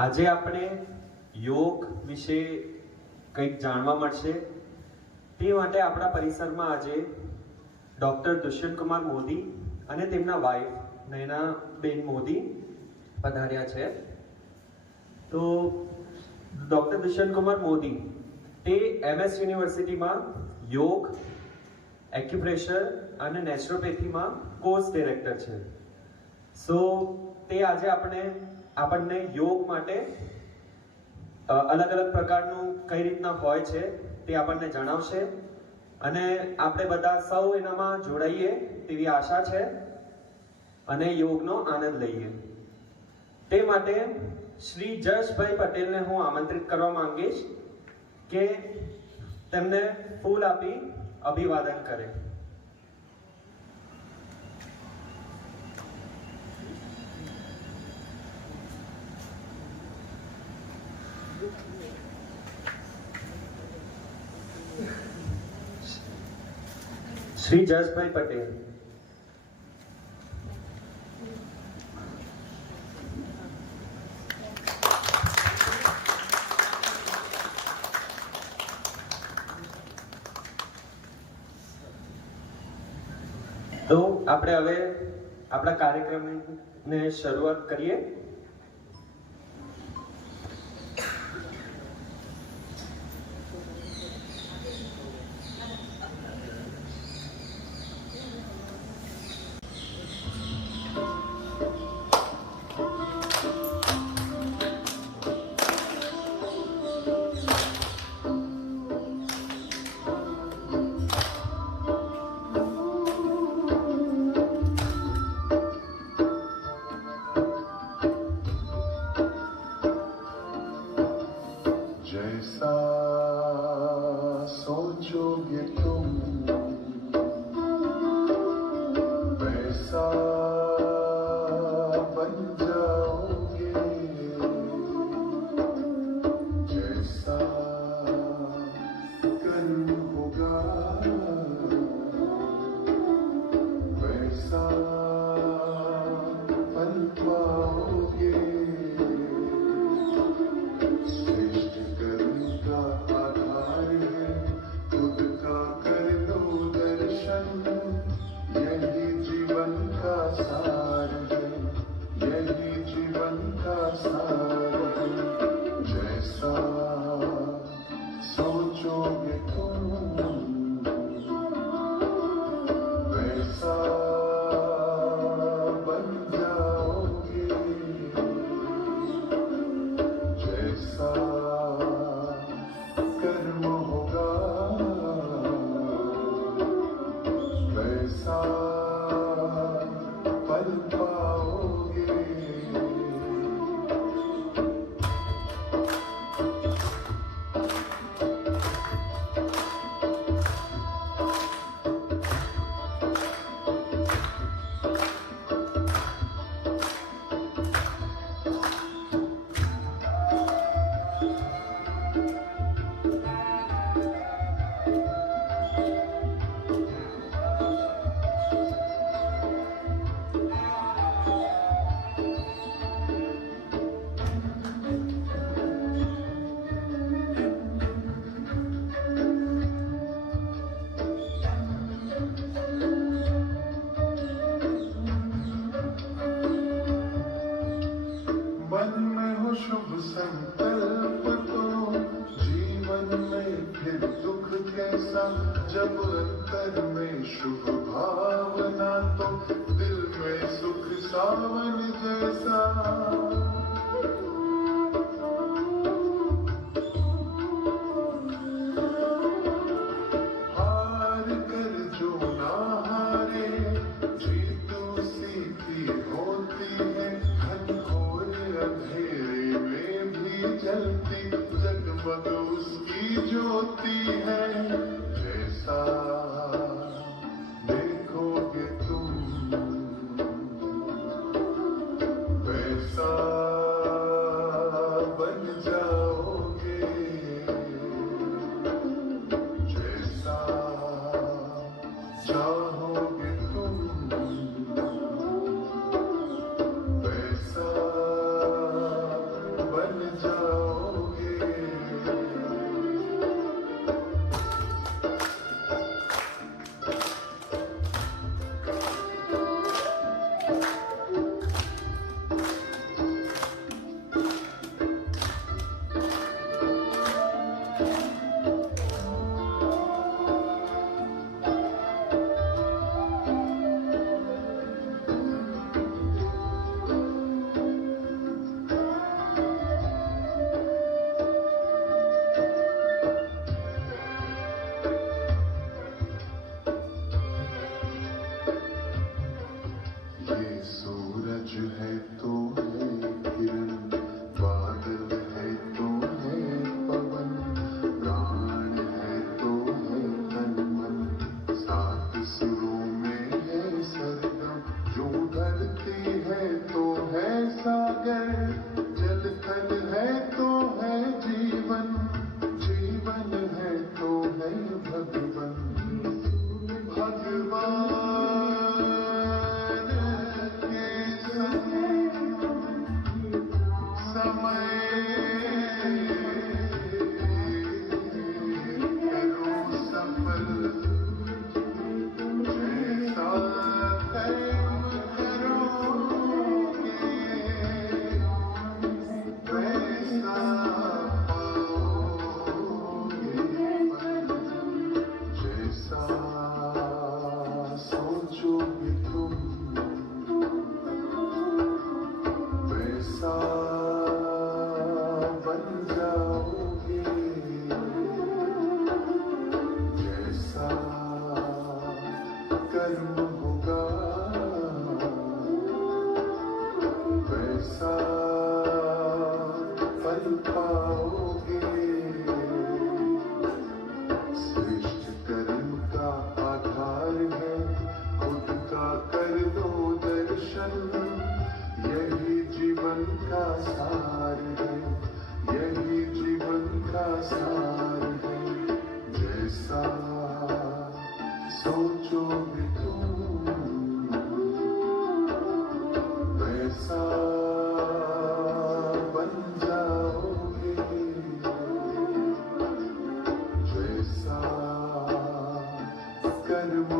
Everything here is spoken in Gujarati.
આજે આપણે યોગ વિશે કંઈક જાણવા મળશે. તે માટે આપણા પરિસરમાં આજે ડૉક્ટર દુષ્યંતકુમાર મોદી અને તેમના વાઇફ નયનાબેન મોદી પધાર્યા છે. તો ડૉક્ટર દુષ્યંતકુમાર મોદી, તે એમએસ યુનિવર્સિટીમાં યોગ એક્યુપ્રેશર અને નેચરોપેથીમાં કોર્સ ડિરેક્ટર છે. સો તે આજે આપણે આપણને યોગ માટે અલગ અલગ પ્રકારનું કઈ રીતના હોય છે તે આપણને જણાવશે. અને આપણે બધા સૌ એનામાં જોડાઈએ તેવી આશા છે અને યોગનો આનંદ લઈએ. તે માટે શ્રી જશભાઈ પટેલને હું આમંત્રિત કરવા માંગીશ કે તેમને ફૂલ આપી અભિવાદન કરે. શ્રી જસભાઈ પટેલ. તો આપણે હવે આપણા કાર્યક્રમને શરૂઆત કરીએ. bien. जब अंतर में शुभ भावना तो दिल में सुख सावन जैसा Oh. guys. Sarma